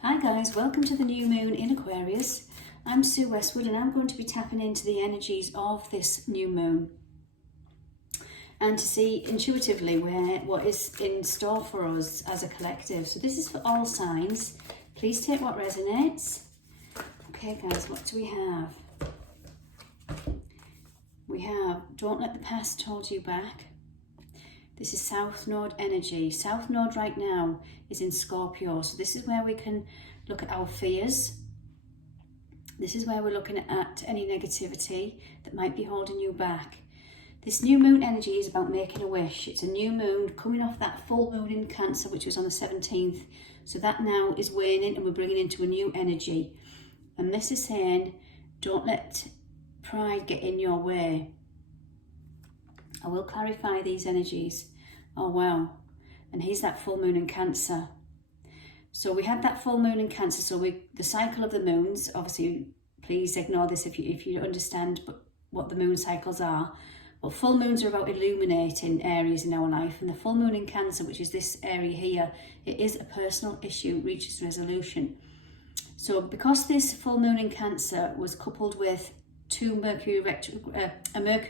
Hi guys, welcome to the new moon in Aquarius. I'm Sue Westwood and I'm going to be tapping into the energies of this new moon and to see intuitively what is in store for us as a collective. So this is for all signs. Please take what resonates. Okay guys, what do we have? We have don't let the past hold you back. This is South Node energy. South Node right now is in Scorpio. So this is where we can look at our fears. This is where we're looking at any negativity that might be holding you back. This new moon energy is about making a wish. It's a new moon coming off that full moon in Cancer, which was on the 17th. So that now is waning and we're bringing into a new energy. And this is saying, don't let pride get in your way. I will clarify these energies. Oh wow, and here's that full moon in Cancer. So we had that full moon in Cancer, so the cycle of the moons, obviously please ignore this if you understand what the moon cycles are. But full moons are about illuminating areas in our life, and the full moon in Cancer, which is this area here, it is a personal issue, reaches resolution. So because this full moon in Cancer was coupled with a Mercury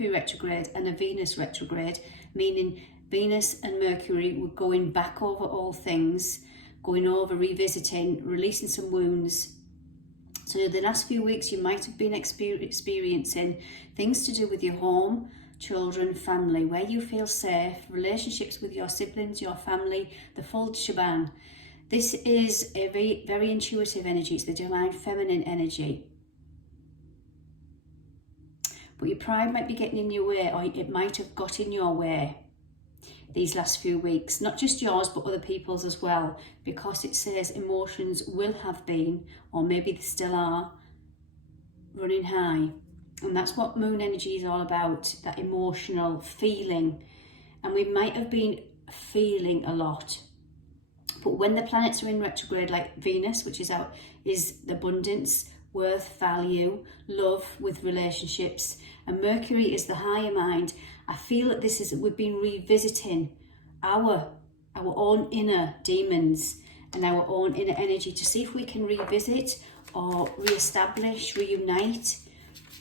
retrograde and a Venus retrograde, meaning Venus and Mercury were going back over all things, going over, revisiting, releasing some wounds. So the last few weeks you might have been experiencing things to do with your home, children, family, where you feel safe, relationships with your siblings, your family, the full shebang. This is a very, very intuitive energy. It's the divine feminine energy. But your pride might be getting in your way, or it might have got in your way these last few weeks. Not just yours, but other people's as well, because it says emotions will have been, or maybe they still are, running high. And that's what moon energy is all about, that emotional feeling. And we might have been feeling a lot. But when the planets are in retrograde, like Venus, which is abundance, worth, value, love with relationships, and Mercury is the higher mind. I feel that we've been revisiting our own inner demons and our own inner energy to see if we can revisit or re-establish, reunite,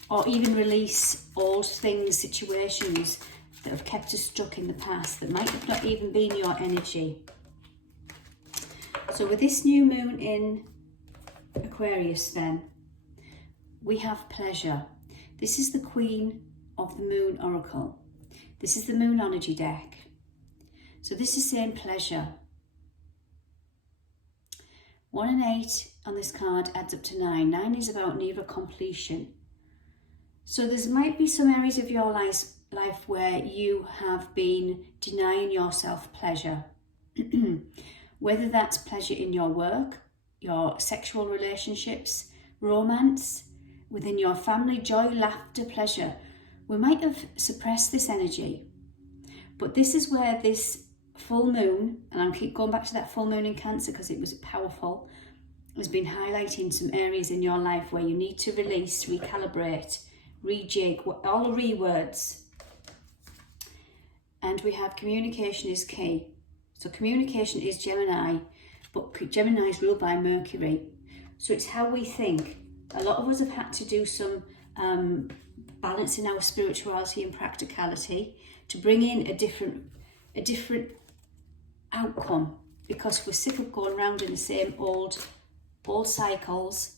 or even release old things, situations that have kept us stuck in the past that might have not even been your energy. So with this new moon in Aquarius then, we have pleasure. This is the Queen of the Moon Oracle. This is the Moonology deck. So this is saying pleasure. 1 and 8 on this card adds up to 9. 9 is about near completion. So there might be some areas of your life where you have been denying yourself pleasure. Whether that's pleasure in your work, your sexual relationships, romance, within your family, joy, laughter, pleasure. We might have suppressed this energy, but this is where this full moon, and I'll keep going back to that full moon in Cancer because it was powerful, has been highlighting some areas in your life where you need to release, recalibrate, rejig, all the re-words. And we have communication is key. So communication is Gemini, but Gemini is ruled by Mercury. So it's how we think. A lot of us have had to do some balancing our spirituality and practicality to bring in a different outcome, because we're sick of going around in the same old cycles.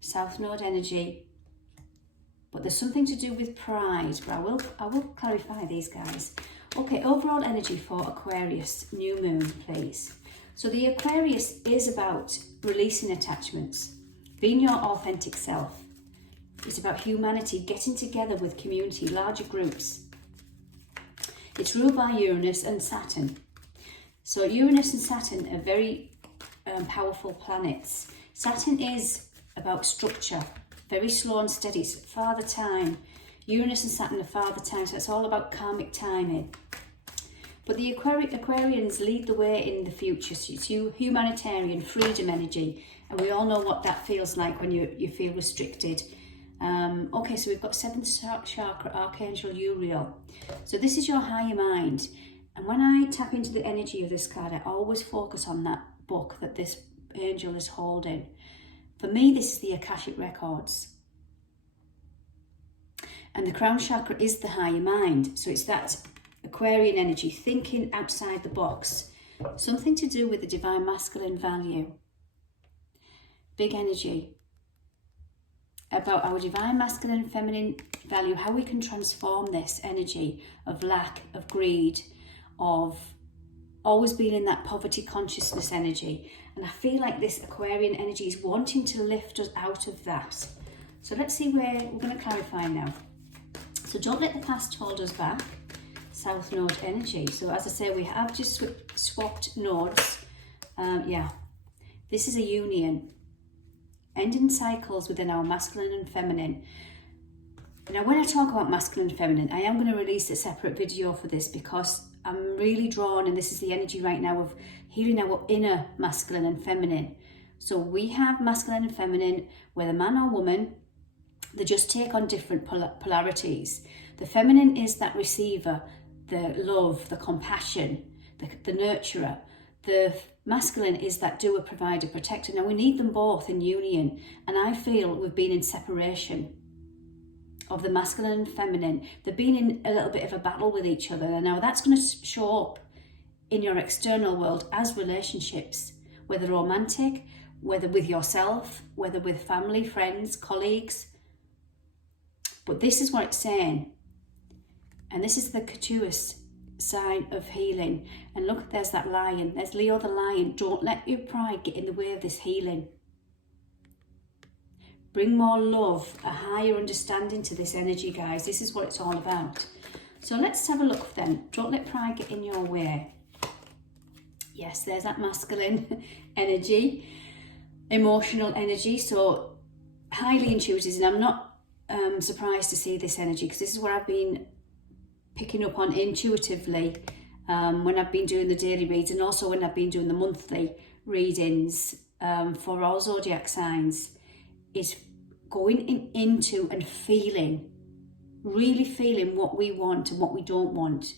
South Node energy. But there's something to do with pride, but I will clarify these guys. Okay, overall energy for Aquarius, new moon, please. So the Aquarius is about releasing attachments, being your authentic self. It's about humanity, getting together with community, larger groups. It's ruled by Uranus and Saturn. So Uranus and Saturn are very powerful planets. Saturn is about structure, very slow and steady. It's father time. Uranus and Saturn are father time, so it's all about karmic timing. But the Aquarians lead the way in the future. So it's humanitarian, freedom energy. And we all know what that feels like when you feel restricted. Okay, so we've got 7th chakra, Archangel Uriel. So this is your higher mind. And when I tap into the energy of this card, I always focus on that book that this angel is holding. For me, this is the Akashic Records. And the crown chakra is the higher mind. So it's that Aquarian energy, thinking outside the box. Something to do with the divine masculine value. Big energy. About our divine masculine and feminine value, how we can transform this energy of lack, of greed, of always being in that poverty consciousness energy. And I feel like this Aquarian energy is wanting to lift us out of that. So let's see where we're going to clarify now. So don't let the past hold us back. South Node energy. So as I say, we have just swapped nodes. This is a union. Ending cycles within our masculine and feminine. Now, when I talk about masculine and feminine, I am going to release a separate video for this because I'm really drawn, and this is the energy right now of healing our inner masculine and feminine. So we have masculine and feminine, whether man or woman, they just take on different polarities. The feminine is that receiver, the love, the compassion, the nurturer. The masculine is that doer, provider, protector. Now we need them both in union, and I feel we've been in separation of the masculine and feminine. They've been in a little bit of a battle with each other, and now that's going to show up in your external world as relationships, whether romantic, whether with yourself, whether with family, friends, colleagues. But this is what it's saying, and this is the Catuus sign of healing. And look, there's that lion, there's Leo the lion. Don't let your pride get in the way of this healing. Bring more love, a higher understanding to this energy, guys. This is what it's all about. So let's have a look then. Don't let pride get in your way. Yes, there's that masculine energy, emotional energy. So highly intuitive, and I'm not surprised to see this energy because this is what I've been picking up on intuitively when I've been doing the daily reads, and also when I've been doing the monthly readings for all zodiac signs, is going into and feeling, really feeling what we want and what we don't want.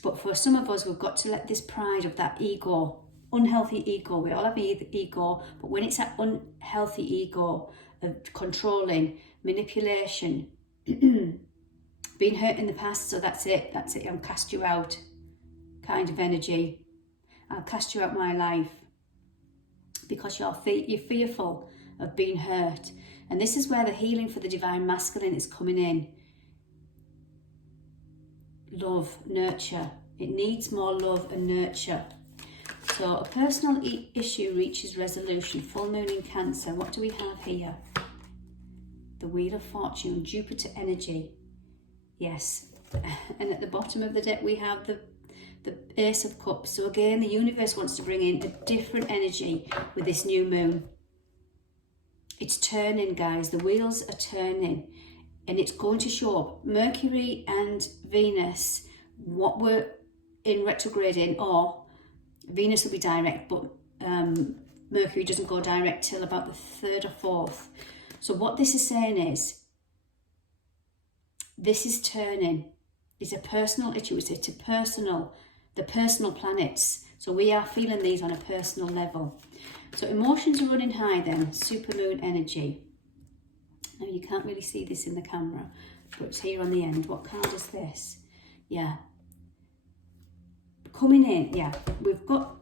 But for some of us, we've got to let this pride of that ego, unhealthy ego, we all have ego, but when it's that unhealthy ego of controlling, manipulation, been hurt in the past, so that's it, I'll cast you out kind of energy. I'll cast you out my life because you're fearful of being hurt. And this is where the healing for the divine masculine is coming in. Love, nurture. It needs more love and nurture. So a personal issue reaches resolution. Full moon in Cancer. What do we have here? The Wheel of Fortune, Jupiter energy. Yes, and at the bottom of the deck we have the Ace of Cups. So again, the universe wants to bring in a different energy with this new moon. It's turning, guys. The wheels are turning, and it's going to show up. Mercury and Venus, what we're in retrograde in, or Venus will be direct, but Mercury doesn't go direct till about the 3rd or 4th. So what this is saying is, this is turning. It's a personal issue. It's a personal, the personal planets. So we are feeling these on a personal level. So emotions are running high then. Supermoon energy. Now you can't really see this in the camera, but it's here on the end. What card is this? Yeah. Coming in, yeah. We've got,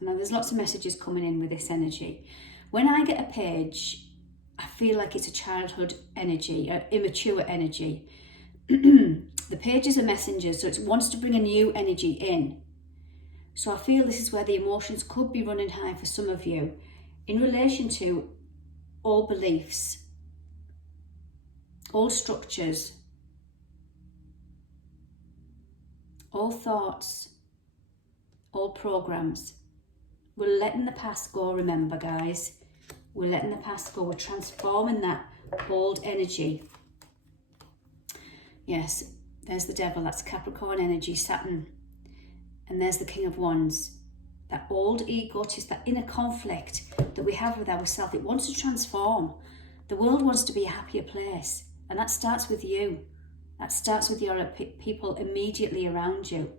now there's lots of messages coming in with this energy. When I get a page, I feel like it's a childhood energy, immature energy. The pages are messengers, so it wants to bring a new energy in. So I feel this is where the emotions could be running high for some of you in relation to all beliefs, all structures, all thoughts, all programs. We're letting the past go, remember, guys. We're letting the past go. We're transforming that old energy. Yes, there's the Devil. That's Capricorn energy, Saturn. And there's the King of Wands. That old ego, just that inner conflict that we have with ourselves. It wants to transform. The world wants to be a happier place. And that starts with you. That starts with your people immediately around you.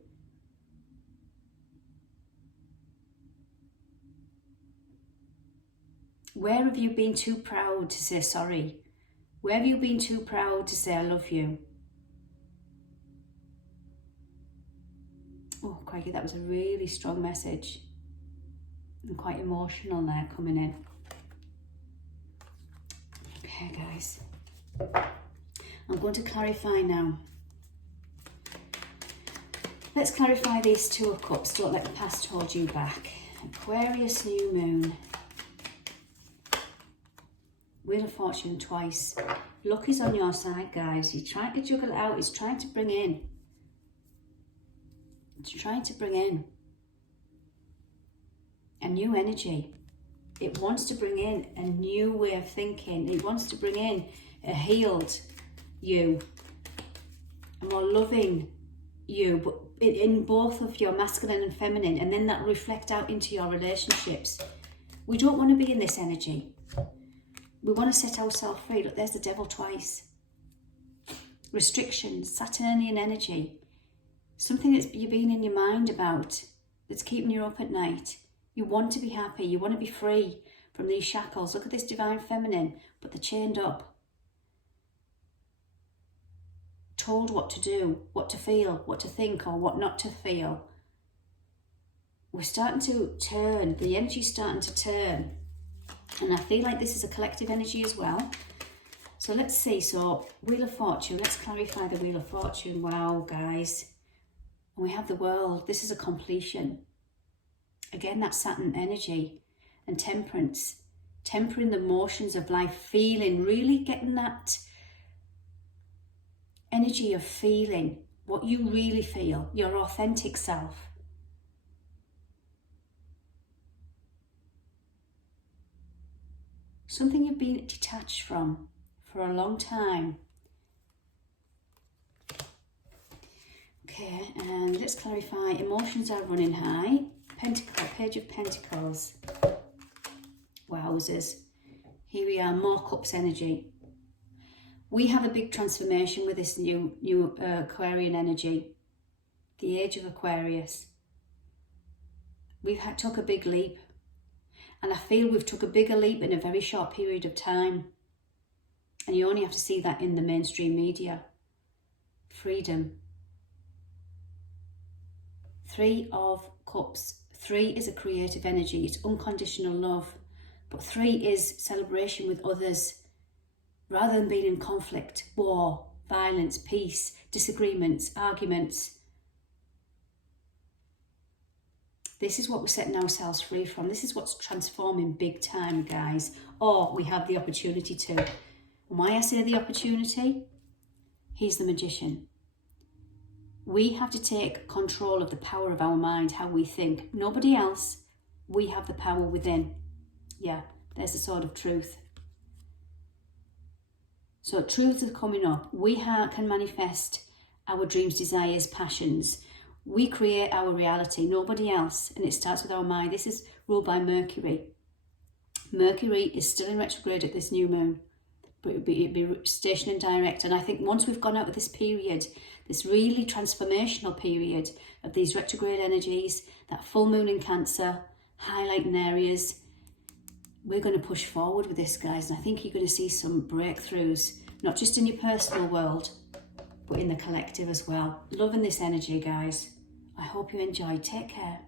Where have you been too proud to say sorry? Where have you been too proud to say I love you? Oh, crikey, that was a really strong message. And quite emotional there coming in. Okay, guys. I'm going to clarify now. Let's clarify these Two of Cups. Don't let the past hold you back. Aquarius, new moon. Wheel of Fortune twice. Luck is on your side, guys. You're trying to juggle it out. It's trying to bring in. It's trying to bring in a new energy. It wants to bring in a new way of thinking. It wants to bring in a healed you, a more loving you, but in both of your masculine and feminine, and then that reflect out into your relationships. We don't want to be in this energy. We want to set ourselves free. Look, there's the devil twice. Restrictions, Saturnian energy. Something that you've been in your mind about that's keeping you up at night. You want to be happy. You want to be free from these shackles. Look at this divine feminine, but they're chained up. Told what to do, what to feel, what to think, or what not to feel. We're starting to turn. The energy's starting to turn. And I feel like this is a collective energy as well. So let's see. So Wheel of Fortune. Let's clarify the Wheel of Fortune. Wow, guys. And we have the World. This is a completion. Again, that Saturn energy and temperance. Tempering the motions of life. Feeling. Really getting that energy of feeling. What you really feel. Your authentic self. Something you've been detached from for a long time. Okay, and let's clarify. Emotions are running high. Pentacle, Page of Pentacles. Wowzers. Here we are, more Cups energy. We have a big transformation with this new Aquarian energy. The age of Aquarius. We've took a big leap. And I feel we've took a bigger leap in a very short period of time. And you only have to see that in the mainstream media. Freedom. 3 of Cups. 3 is a creative energy. It's unconditional love. But 3 is celebration with others. Rather than being in conflict, war, violence, peace, disagreements, arguments. This is what we're setting ourselves free from. This is what's transforming big time, guys. Or we have the opportunity to. And why I say the opportunity? He's the magician. We have to take control of the power of our mind, how we think. Nobody else. We have the power within. Yeah, there's the sword of truth. So truth is coming up. We can manifest our dreams, desires, passions. We create our reality, nobody else. And it starts with our mind. This is ruled by Mercury. Mercury is still in retrograde at this new moon. But it'd be stationed in direct. And I think once we've gone out of this period, this really transformational period of these retrograde energies, that full moon in Cancer, highlighting areas, we're going to push forward with this, guys. And I think you're going to see some breakthroughs, not just in your personal world, but in the collective as well. Loving this energy, guys. I hope you enjoy. Take care.